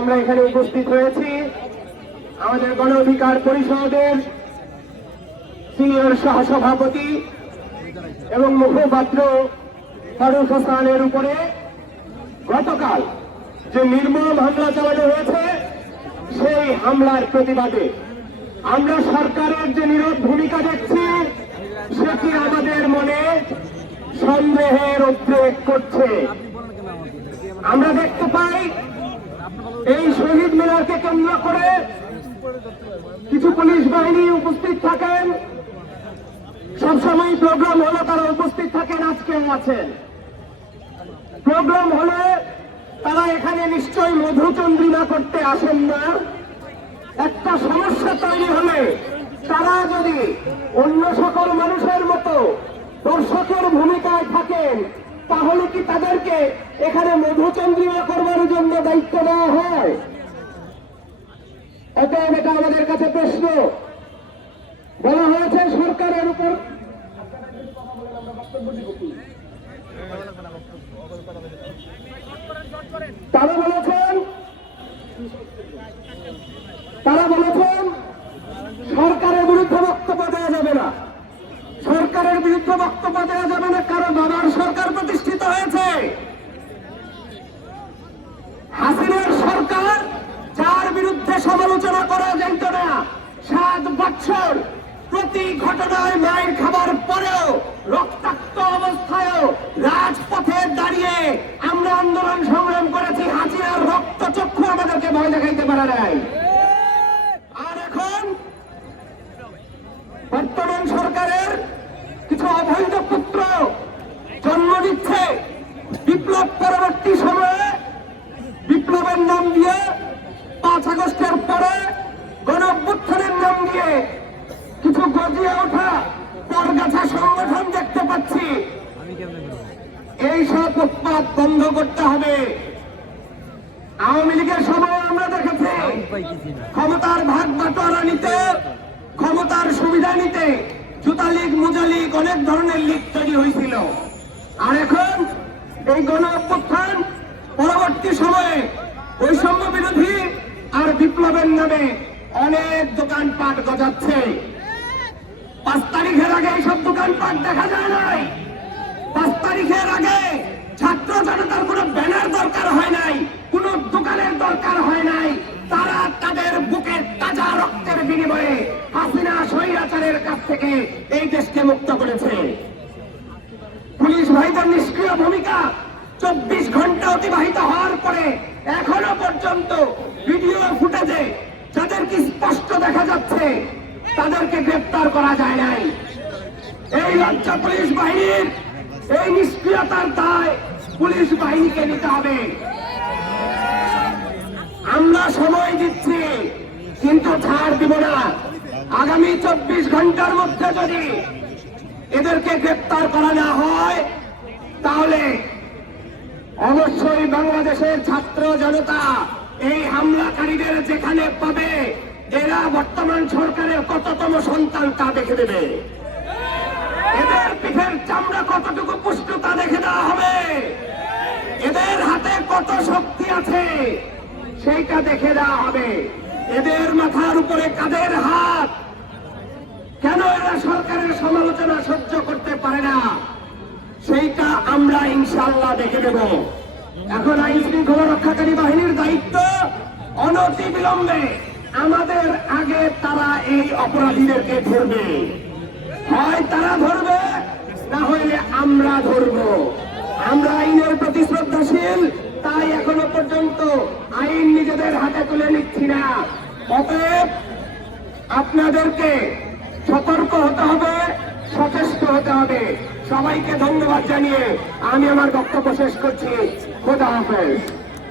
আমরা এখানে উপস্থিত হয়েছি আমাদের গণ অধিকার পরিষদের সিনিয়র সহসভাপতি এবং মুখপাত্র ফারুক হাসানের উপরে গতকাল যে নির্মম হামলা চালানো হয়েছে, সেই হামলার প্রতিবাদে আমরা সরকারের যে নীরব ভূমিকা দেখছি, সেটি আমাদের মনে সন্দেহের উদ্রেক করছে। আমরা দেখতে পাই এই শহীদ মিনারকে কেন্দ্র করে কিছু পুলিশ বাহিনী উপস্থিত থাকেন। সবসময় প্রোগ্রাম হলে তারা উপস্থিত থাকেন আজকেও আছেন। প্রোগ্রাম হলে তারা এখানে নিশ্চয়ই মধুচন্দ্রিমা করতে আসেন না। একটা সমস্যা তৈরি হলে তারা যদি অন্য সকল মানুষের মতো দর্শকের ভূমিকায় থাকেন, তাহলে কি তাদেরকে এখানে মধুচন্দ্রিমা করবার জন্য দায়িত্ব দেওয়া হয় অতএব এটা আমাদের কাছে প্রশ্ন। বলা হয়েছে সরকারের উপর তারা বলেছেন তারা বলেছেন সরকারের বিরুদ্ধে বক্তব্য দেওয়া যাবে না। সরকারের বিরুদ্ধে বক্তব্য দেওয়া যাবে না যাইত না সাত বছর প্রতি ঘটনায় মায়ের খাবার পরেও রক্তাক্ত অবস্থায়ও রাজপথে দাঁড়িয়ে আমরা আন্দোলন সংগ্রাম করেছি, হাসিনার রক্ত চক্ষু আমাদেরকে ভয় দেখাইতে পারে নাই। আর এখন বর্তমান সরকারের কিছু অবৈধ পুত্র জন্ম দিচ্ছে, বিপ্লব পরবর্তী সময়ে বিপ্লবের নাম দিয়ে পাঁচ আগস্টের পরে গণ অভ্যুত্থানের নাম দিয়ে কিছু গজিয়ে ওঠা পরগাছা সংগঠন দেখতে পাচ্ছি এই সব উৎপাদ বন্ধ করতে হবে। আওয়ামী লীগের সময় আমরা দেখেছি, ক্ষমতার ভাগ বাটোয়ারা নিতে, ক্ষমতার সুবিধা নিতে জুতা লীগ, মুজা লীগ অনেক ধরনের লীগ তৈরি হয়েছিল। আর এখন এই গণ অভ্যুত্থান পরবর্তী সময়ে বৈষম্য বিরোধী আর বিপ্লবের নামে অনেক দোকানপাট গজাচ্ছে। পাঁচ তারিখের আগে এইসব দোকানপাট দেখা যায় নাই। পাঁচ আগে ছাত্র জনতার কোনো ব্যানার দরকার হয় নাই, কোন দোকানের দরকার হয় নাই। তারা তাদের বুকের তাজা রক্তের বিনিময়ে হাসিনা স্বৈরাচারের কাছ থেকে এই দেশকে মুক্ত করেছে। পুলিশ ভাইদের নিষ্ক্রিয় ভূমিকা চব্বিশ ঘণ্টা অতিবাহিত হওয়ার পরে এখনও পর্যন্ত ভিডিও ফুটেজে যাদেরকে স্পষ্ট দেখা যাচ্ছে, তাদেরকে গ্রেপ্তার করা যায় নাই। এই লজ্জা পুলিশ বাহিনীর এই নিষ্ক্রিয়তার দায় পুলিশ বাহিনীকে নিতে হবে। আমরা সময় দিচ্ছি, কিন্তু ছাড় দিব না। আগামী চব্বিশ ঘণ্টার মধ্যে যদি এদেরকে গ্রেপ্তার করা না হয়, তাহলে অবশ্যই বাংলাদেশের ছাত্র জনতা এই হামলাকারীদের যেখানে পাবে, এরা বর্তমান সরকারের কততম সন্তান তা দেখে দেবে। কত শক্তি আছে, সেইটা দেখে দেওয়া হবে। এদের মাথার উপরে কাদের হাত? কেন এরা সরকারের সমালোচনা সহ্য করতে পারে না? সেইটা আমরা ইনশাল্লাহ দেখে দেব এখন আইন শৃঙ্খলা রক্ষাকারী বাহিনীর দায়িত্ব অনতি বিলম্বে। আমাদের আগে তারা এই অপরাধীদেরকে ধরবে। হয় তারা ধরবে, না হলে আমরা ধরব। আমরা আইনের প্রতি এখনও পর্যন্ত আইন নিজেদের হাতে তুলে নিচ্ছি না। অতএব আপনাদেরকে সতর্ক হতে হবে, সচেষ্ট হতে হবে। সবাইকে ধন্যবাদ জানিয়ে আমি আমার বক্তব্য শেষ করছি। খোদা হাফেজ।